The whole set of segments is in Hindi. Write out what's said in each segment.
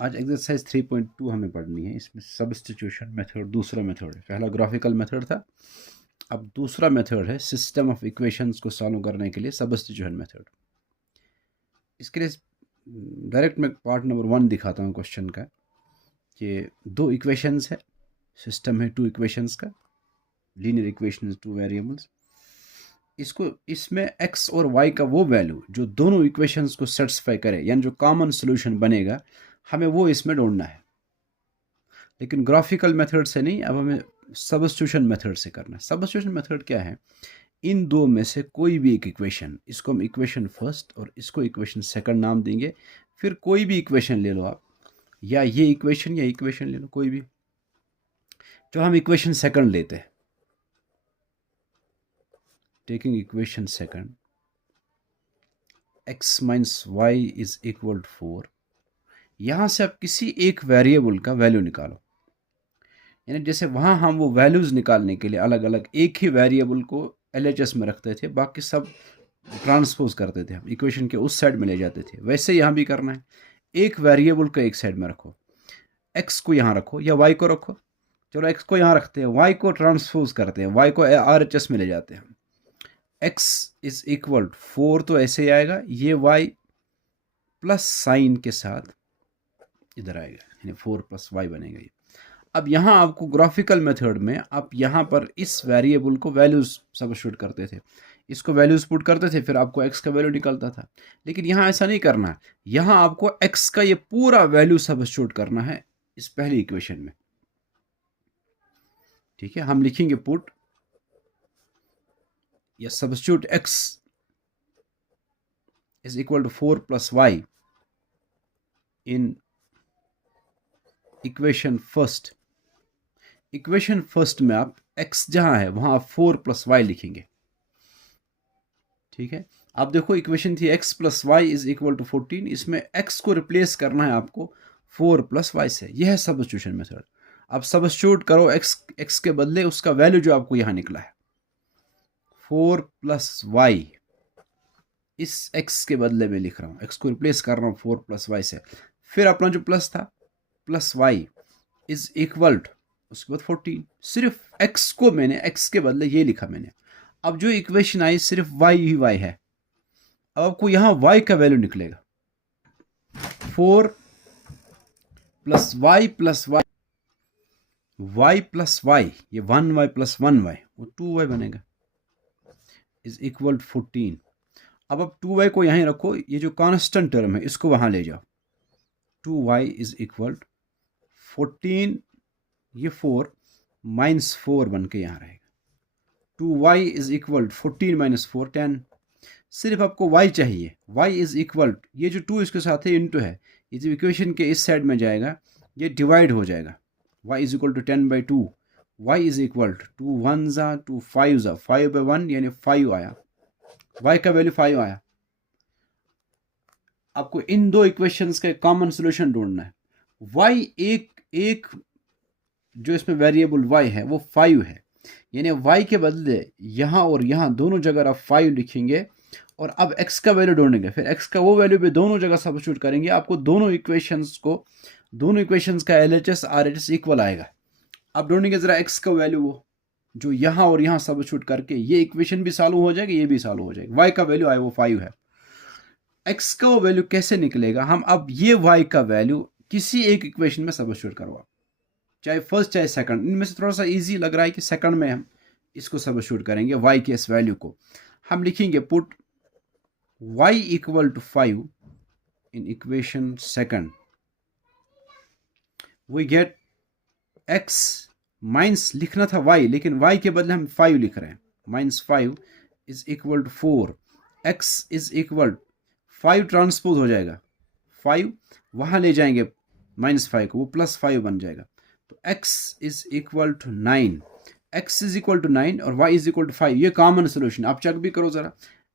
आज एक्सरसाइज 3.2 हमें पढ़नी है। इसमें सब्स्टिट्यूशन मेथड दूसरा मेथड है। पहला ग्राफिकल मेथड था, अब दूसरा मेथड है सिस्टम ऑफ इक्वेशंस को सॉल्व करने के लिए सब्स्टिट्यूशन मेथड। इसके लिए डायरेक्ट मैं पार्ट नंबर 1 दिखाता हूँ क्वेश्चन का कि दो इक्वेशंस है, सिस्टम है 2 इक्वेशंस का, लीनियर इक्वेशन 2 वेरिएबल्स। इसमें x और y का वो वैल्यू जो दोनों इक्वेशंस को सेटिस्फाई करे, यानी जो कॉमन सोल्यूशन बनेगा, हमें वो इसमें ढूंढना है। लेकिन ग्राफिकल मेथड से नहीं, अब हमें सब्स्टिट्यूशन मेथड से करना है। सब्स्टिट्यूशन मेथड क्या है? इन दो में से कोई भी एक इक्वेशन, इसको हम इक्वेशन फर्स्ट और इसको इक्वेशन सेकंड नाम देंगे। फिर कोई भी इक्वेशन ले लो आप, या ये इक्वेशन या इक्वेशन ले लो कोई भी, जो हम इक्वेशन सेकंड लेते हैं, taking equation second, x minus y is equal to 4। यहां से आप किसी एक वेरिएबल का वैल्यू निकालो, यानी जैसे वहां हम वो वैल्यूज निकालने के लिए अलग अलग एक ही वेरिएबल को LHS में रखते थे, बाकी सब ट्रांसपोज करते थे, हम इक्वेशन के उस साइड में ले जाते थे। वैसे यहां भी करना है, एक वेरिएबल को एक साइड में रखो, x को यहां रखो या y को रखो। चलो x को यहां रखते हैं, y को ट्रांसपोज करते हैं, y को RHS में ले जाते हैं। x इज इक्वल 4 तो ऐसे ही आएगा, ये y प्लस साइन के साथ इधर आएगा, यानी 4 प्लस वाई बनेगा ये। अब यहाँ आपको ग्राफिकल मेथड में आप यहाँ पर इस वेरिएबल को वैल्यूज सब्स्टिट्यूट करते थे, इसको वैल्यूज पुट करते थे, फिर आपको x का वैल्यू निकलता था। लेकिन यहाँ ऐसा नहीं करना है, यहाँ आपको x का ये पूरा वैल्यू सब्स्टिट्यूट करना है इस पहली इक्वेशन में। ठीक है, हम लिखेंगे पुट या substitute x is equal to 4 plus y in equation first. Equation first में आप x जहां है वहां आप 4 प्लस वाई लिखेंगे। ठीक है, आप देखो इक्वेशन थी x plus y is equal to 14, इसमें x को रिप्लेस करना है आपको 4 प्लस वाई से। यह है सब्स्टिट्यूशन मेथड। अब सब्स्टिट्यूट करो x के बदले उसका वैल्यू जो आपको यहां निकला है 4 प्लस वाई, इस x के बदले में लिख रहा हूं, x को रिप्लेस कर रहा हूं 4 प्लस वाई से। फिर अपना जो प्लस था plus y is equal to, उसके बाद 14। सिर्फ x को मैंने x के बदले ये लिखा मैंने। अब जो इक्वेशन आई सिर्फ y ही y है। अब आपको यहां y का वैल्यू निकलेगा 4 plus y plus y, y plus y, ये 1y प्लस 1y, वो 2y बनेगा, इज इक्वल टू 14। अब आप 2y को यहीं रखो, ये जो कांस्टेंट टर्म है इसको वहां ले जाओ। 2y इज इक्वल 14, ये 4 माइनस 4 बन के यहाँ रहेगा। 2y is equal 14 minus 4 10। सिर्फ आपको y चाहिए, y इज इक्वल, ये जो 2 इसके साथ है इंटू है, ये जो इक्वेशन के इस साइड में जाएगा ये डिवाइड हो जाएगा। y is equal to 10/2, y is equal 2 1 ज़ा 2 5 ज़ा 5/1 यानी 5 आया, y का वैल्यू 5 आया। आपको इन दो इक्वेशंस का कॉमन सॉल्यूशन ढूंढना है। y एक जो इसमें वेरिएबल y है वो 5 है, यानी y के बदले यहाँ और यहाँ दोनों जगह आप 5 लिखेंगे और अब x का वैल्यू ढूंढेंगे। फिर x का वो वैल्यू भी दोनों जगह सब्स्टिट्यूट करेंगे। आपको दोनों इक्वेशंस का LHS RHS इक्वल आएगा। अब ढूंढेंगे जरा x का वैल्यू, वो जो यहाँ और यहाँ सब्स्टिट्यूट करके ये इक्वेशन भी सॉल्व हो जाएगी, ये भी सॉल्व हो जाएगी। y का वैल्यू आया वो 5 है। x का वो वैल्यू कैसे निकलेगा? हम अब ये y का वैल्यू किसी एक इक्वेशन में सब्स्टिट्यूट करवा, चाहे फर्स्ट चाहे सेकंड। इनमें से थोड़ा सा इजी लग रहा है कि सेकंड में हम इसको सब्स्टिट्यूट करेंगे y के इस वैल्यू को। हम लिखेंगे put y equal to 5 in equation second, we get x minus, लिखना था y लेकिन y के बदले हम 5 लिख रहे हैं, minus 5 is equal to 4, x is equal 5 transpose हो जाएगा, 5 वहां ले जाएंगे माइनस 5 को, वो प्लस 5 बन जाएगा। तो x is equal to 9, x is equal to 9 और y इज इक्वल टू 5। ये कॉमन सोल्यूशन आप चेक भी करो जरा।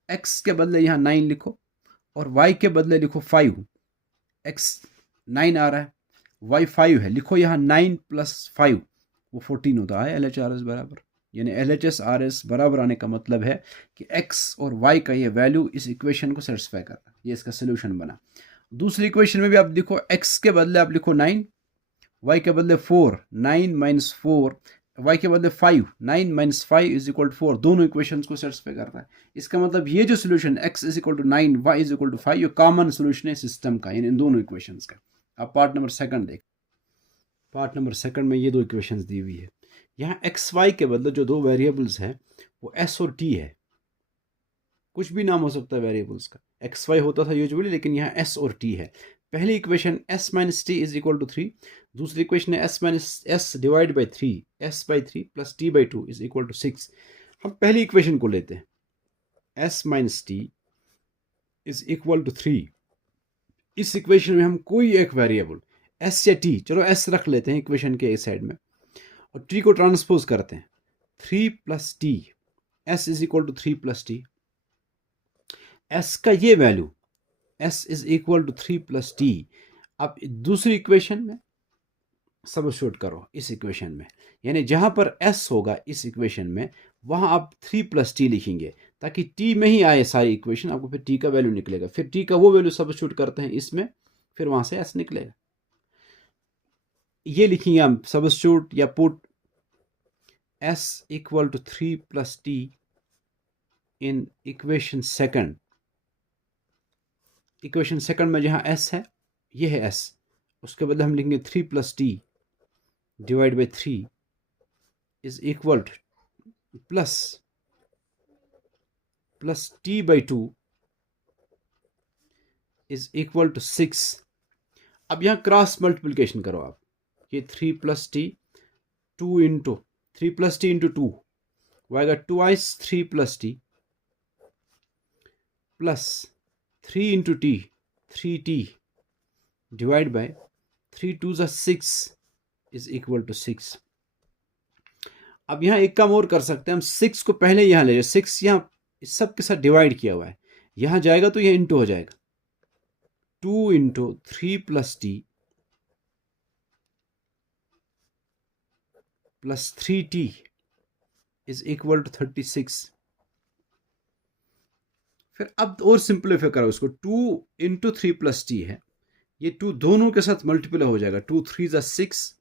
x के बदले यहाँ 9 लिखो और y के बदले लिखो 5। x 9 आ रहा है, y 5 है, लिखो यहाँ 9 प्लस 5, वो 14 होता है LHRS बराबर। यानी LHS RS बराबर आने का मतलब है कि x और y का ये वैल्यू इस इक्वेशन को सेटिस्फाई कर रहा है। ये इसका सोल्यूशन बना। दूसरी इक्वेशन में भी आप लिखो x के बदले आप लिखो 9, y के बदले 4, 9 माइनस 4, y के बदले 5, 9 माइनस 5 इज इक्वल टू 4। दोनों इक्वेशंस को सेटिस्फाई करता है। इसका मतलब ये जो solution x is equal to 9, y is equal to 5, ये कॉमन सोल्यूशन है सिस्टम का, इन दोनों इक्वेशंस का। अब पार्ट नंबर सेकंड देख। पार्ट नंबर सेकंड में ये दो इक्वेशंस दी हुई है। यहाँ एक्स वाई के बदले जो दो वेरिएबल्स है वो एस और टी है। कुछ भी नाम हो सकता है वेरिएबल्स का, एक्स वाई होता था यूजुअली, लेकिन यहाँ एस और टी है। पहली equation s minus t is equal to 3, दूसरी इक्वेशन है s minus s divide by 3, s by 3 plus t by 2 is equal to 6। हम पहली इक्वेशन को लेते हैं, s minus t is equal to 3। इस इक्वेशन में हम कोई एक वेरिएबल एस या टी, चलो एस रख लेते हैं इक्वेशन के इस साइड में, और टी को ट्रांसपोज करते हैं, 3 plus t, s is equal to 3 plus t. S का ये value s is equal to 3 plus t. अब दूसरी इक्वेशन में सब्स्टिट्यूट करो इस इक्वेशन में, यानी जहां पर एस होगा इस इक्वेशन में वहां आप 3 प्लस टी लिखेंगे ताकि टी में ही आए सारी इक्वेशन, आपको फिर टी का वैल्यू निकलेगा। फिर टी का वो वैल्यू सब्स्टिट्यूट करते हैं इसमें, फिर वहां से एस निकलेगा। ये लिखेंगे हम सब्स्टिट्यूट या put s equal to 3 plus t in equation second. Equation second में जहां एस है, ये है एस, उसके बदले हम लिखेंगे 3 plus t divide by 3 is equal to plus t by 2 is equal to 6। अब यहां क्रॉस मल्टीप्लिकेशन करो आप, ये 3 plus t 2 into 3 plus t into 2 आएगा 2 3 plus t plus 3 into t 3t divide by 3 2 6 is equal to 6। अब यहाँ एक काम और कर सकते हैं हम, 6 को पहले यहाँ ले जाए, 6 यहाँ इस सब के साथ डिवाइड किया हुआ है, यहाँ जाएगा तो यह इंटू हो जाएगा, 2 into 3 plus t plus 3t is equal to 36। फिर अब और सिंपलीफाई करो इसको, 2 इंटू 3 प्लस टी है, ये 2 दोनों के साथ मल्टीप्लाई हो जाएगा, 2 3 जा 6,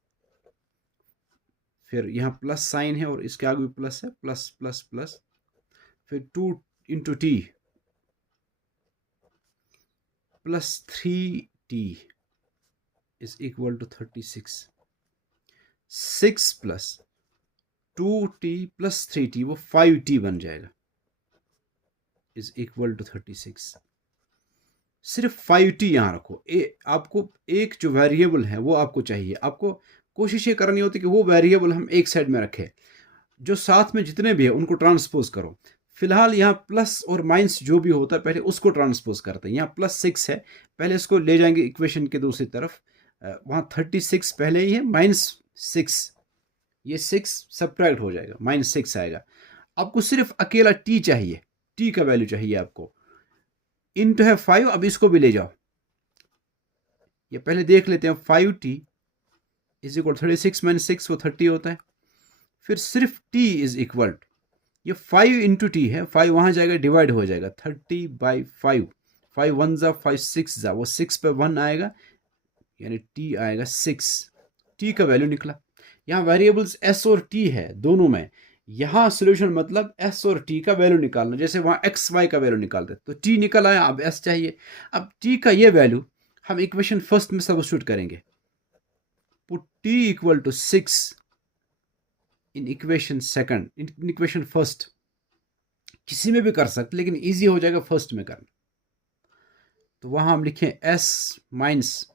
फिर यहाँ प्लस साइन है और इसके आगे भी प्लस है, प्लस प्लस प्लस, फिर 2 into t plus 3t is equal to 36। 6 plus 2t plus 3t वो 5t बन जाएगा, इज इक्वल टू 36। सिर्फ 5t यहाँ रखो। आपको एक जो वेरिएबल है वो आपको चाहिए, आपको कोशिश ये करनी होती है कि वो वेरिएबल हम एक साइड में रखें, जो साथ में जितने भी है उनको ट्रांसपोज करो। फिलहाल यहाँ प्लस और माइनस जो भी होता है पहले उसको ट्रांसपोज करते हैं। यहाँ प्लस 6 है, पहले इसको ले जाएंगे इक्वेशन के दूसरी तरफ, वहाँ 36 पहले ही है, माइनस 6, ये 6 सब्ट्रैक्ट हो जाएगा, माइनस 6 आएगा। आपको सिर्फ अकेला t चाहिए, t का वैल्यू चाहिए आपको, इंटू है 5, अब इसको भी ले जाओ, ये पहले देख लेते हैं, 5t इज इक्वल 36 माइनस 6 वो 30 होता है, फिर सिर्फ t इज इक्वल, ये 5 इंटू टी है, 5 वहां जाएगा डिवाइड हो जाएगा, 30 बाई 5, 5 1 जा 5 6 जा, वो 6 पे 1 आएगा, यानी t आएगा 6, t का वैल्यू निकला। यहाँ वेरिएबल्स s और t है दोनों में, यहाँ सोल्यूशन मतलब s और t का वैल्यू निकालना, जैसे वहाँ x y का वैल्यू निकालते तो t निकल आया, अब s चाहिए। अब t का ये वैल्यू हम इक्वेशन फर्स्ट में सब्स्टिट्यूट करेंगे, put t equal to 6 in equation second, in equation first, किसी में भी कर सकते लेकिन इजी हो जाएगा फर्स्ट में करना। तो वहां हम लिखें s माइनस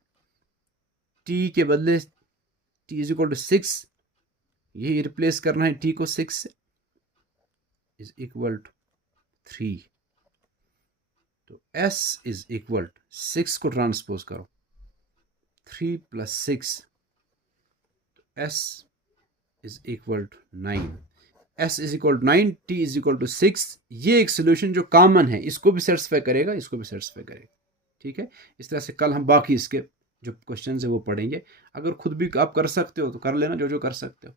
t के बदले t इज इक्वल टू 6, यही रिप्लेस करना है t को 6 से, इज इक्वल टू 3। तो s इज इक्वल टू 6 को ट्रांसपोज करो, 3 plus 6, s is equal to 9, s is equal to 9, t is equal to 6। ये एक सोल्यूशन जो कॉमन है, इसको भी सेटिस्फाई करेगा, इसको भी सेटिस्फाई करेगा, ठीक है। इस तरह से कल हम बाकी इसके जो क्वेश्चन है वो पढ़ेंगे। अगर खुद भी आप कर सकते हो तो कर लेना, जो जो कर सकते हो।